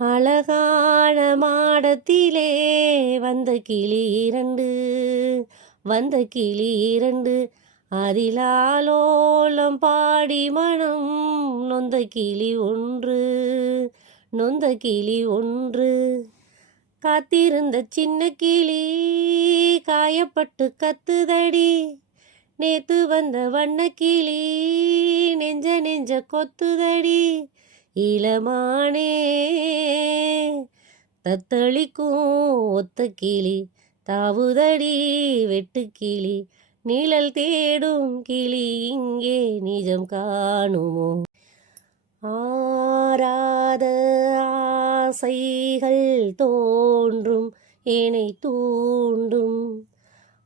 அழகான மாடத்திலே வந்த கிளி இரண்டு, வந்த கிளி இரண்டு, அதிலாலோலம் பாடி மனம் நொந்த கிளி ஒன்று, நொந்த கிளி ஒன்று. காத்திருந்த சின்ன கிளி காயப்பட்டு கத்துதடி, நேத்து வந்த வண்ண கிளி நெஞ்ச நெஞ்ச கொத்துதடி. இளமானே தத்தளிக்கும் ஒத்த கிளி தாவுதடி வெட்டு கிளி, நிழல் தேடும் கிளி இங்கே நிஜம் காணுமோ. ஆராத ஆசைகள் தோன்றும் என்னை தூண்டும்,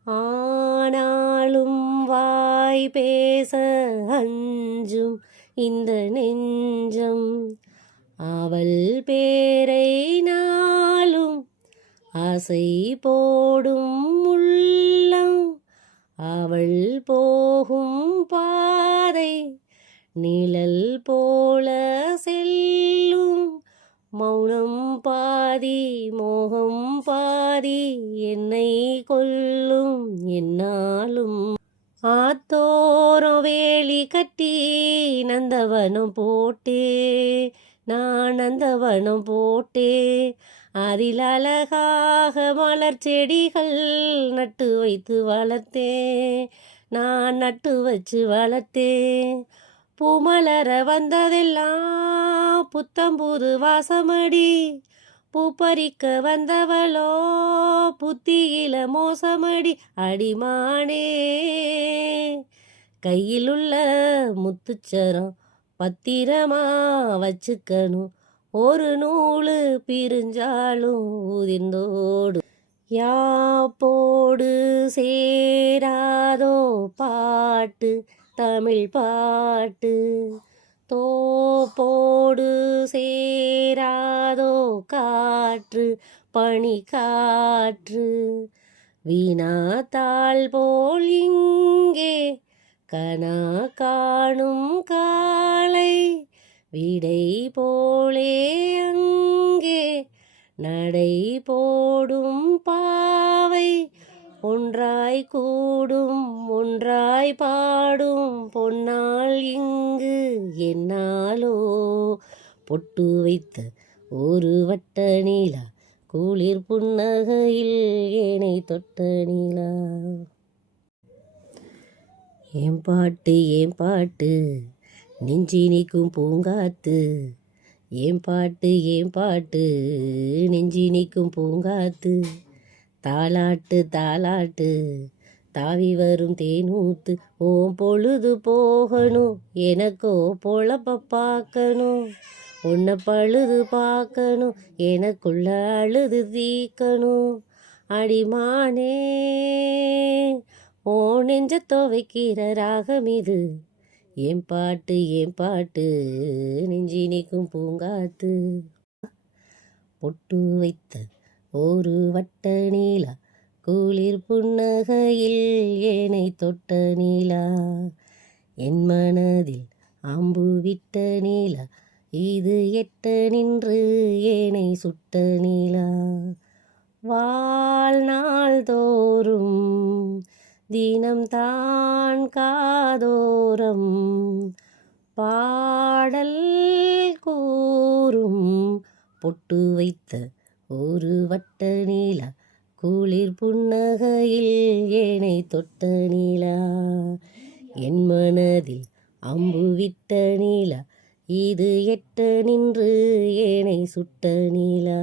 ஆனாலும் வாய் பேச அஞ்சும் இந்த நெஞ்சம். அவள் பேரை நாளும் ஆசை போடும் உள்ளம், அவள் போகும் பாதை நிழல் போல செல்லும். மௌனம் பாதி மோகம் பாதி என்னை கொல்லும் என்னாலும். ஆத்தோரம் வேலி கட்டி நந்தவனம் போட்டே, நான் நந்தவனம் போட்டே, அதில் அழகாக மலர் செடிகள் நட்டு வைத்து வளர்த்தேன், நான் நட்டு வச்சு வளர்த்தேன். பூமலர வந்ததெல்லாம் புத்தம்புது வாசமடி, பூப்பறிக்க வந்தவளோ புத்தியில மோசமடி. அடிமானே கையிலுள்ள முத்துச்சரம் பத்திரமா வச்சுக்கணும், ஒரு நூலு பிரிஞ்சாலும் உதிர்ந்தோடு. யாப்போடு சேராதோ பாட்டு தமிழ் பாட்டு, தோப்போடு சேராதோ காற்று பனி காற்று. வீணாத்தாள் போல் இங்கே கனா காணும் காலை, விடை போலே அங்கே நடை போடும் பாவை. ஒன்றாய் கூடும் ஒன்றாய் பாடும் பொன்னால் இங்கு என்னாலோ. பொட்டு வைத்த ஒரு வட்ட நீலா குளிர் புன்னகையில் ஏனை தொட்ட நீலா. ஏன் பாட்டு நெஞ்சினிக்கும் பூங்காத்து, ஏன் பாட்டு நெஞ்சினிக்கும் பூங்காத்து. தாலாட்டு தாலாட்டு தாவி வரும் தேனூத்து, ஓம் பொழுது போகணும் எனக்கோ பொழப்ப பார்க்கணும், உன்னை பழுது பார்க்கணும் எனக்குள்ள அழுது தீக்கணும். அடிமானே ஓ நெஞ்ச துவைக்கிற ராகம் இது, ஏன் பாட்டு நெஞ்சினிக்கும் பூங்காத்து. பொட்டு வைத்த ஒரு வட்ட நீலா குளிர் புன்னகையில் ஏனை தொட்ட நீலா. என் மனதில் அம்பு விட்ட நீலா, இது எட்ட நின்று ஏனை சுட்ட நீலா. வாழ்நாள் தோறும் தினம் தான் காதோரம் பாடல் கூறும், பொட்டு வைத்த ஒரு வட்ட நீலா குளிர் புன்னகையில் ஏனை தொட்ட நீலா. என் மனதில் அம்பு விட்ட நீலா, இது எட்ட நின்று ஏனை சுட்ட நீலா.